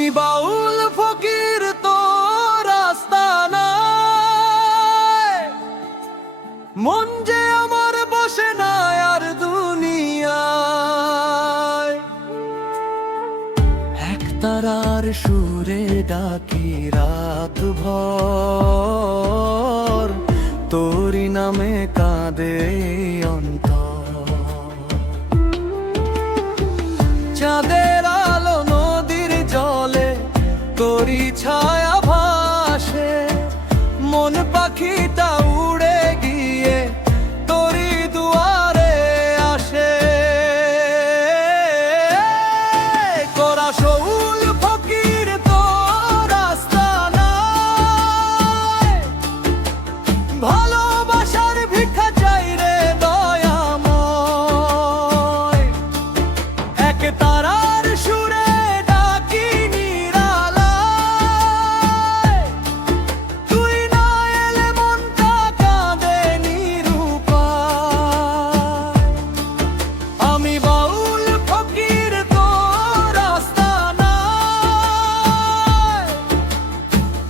আমি বাউল ফকির তো রাস্তা নাই, মন যে আমার বসে না আর দুনিয়ায়। একতারার সুরে ডাকি রাত ভর, তোরি নামে কাঁদে অন্তর। চাঁদের আলো নদীর জলে তোরি ছায়া ভাসে, মন পাখিটা উড়ে গিয়ে তোরি দুয়ারে আসে। করা শৌল ফকির তো রাস্তা নাই, ভালোবাসার ভিক্ষা চাই রে দয়াময়। এক তারার সুরে ডাকি নিরালায়, তুই না এলে মনটা কাঁদে নিরুপায়। আমি বাউল ফকির তো রাস্তা নাই,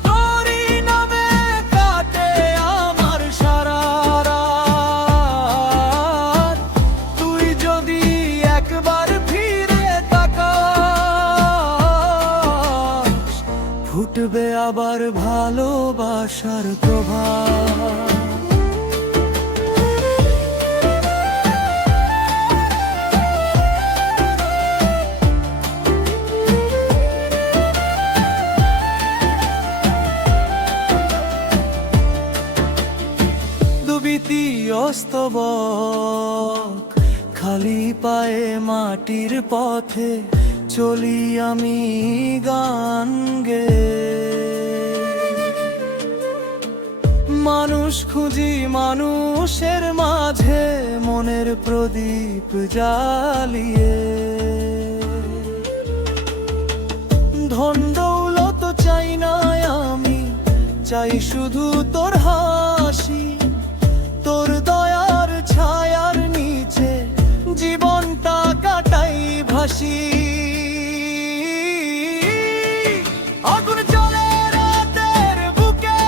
তোরি নামে কাটে আমার সারা রাত। তুই যদি একবার ফিরে তাকাস, ফুটবে আবার ভালোবাসার প্রভাত। দুবিতি অস্তবক খালি পায়ে মাটির পথে চলি আমি গান গে। মানুষ খুঁজি মানুষের মাঝে মনের প্রদীপ জ্বালিয়ে। ধন দৌলত চাই না আমি, চাই শুধু তোর হাসি। তোর দয়ার ছায়ার নিচে জীবনটা কাটাই ভাসি। আগুন জ্বলে রাতের বুকে,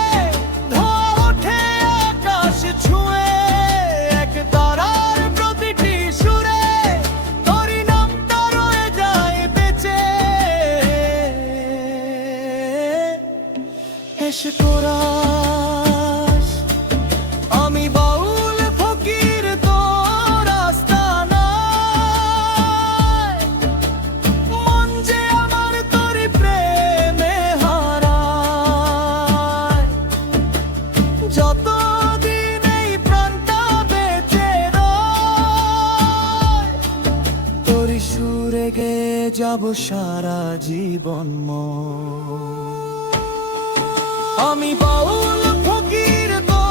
ধোঁয়া ওঠে আকাশ ছুঁয়ে। এক তারার প্রতিটি সুরে তোরই নামটা রয়ে যায় বেঁচে। এসে কোরাস, আমি বাউল ফকির তো রাস্তা নাই, মন যে আমার তোরি প্রেমে হারায়। যতদিন এই প্রাণটা বেঁচে রয়, তোরি সুরে গেয়ে যাব সারা জীবন আমি বাউল ফকির তো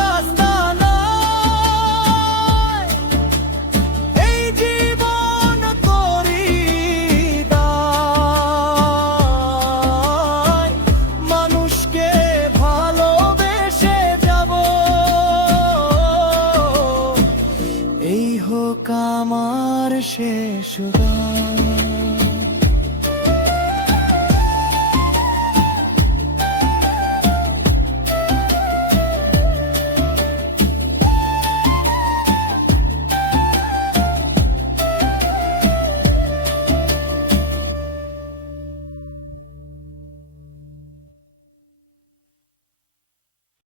রাস্তা নাই, এই জীবন তোরি দায়। মানুষকে ভালোবেসে যাব, এই হোক আমার শেষ গান।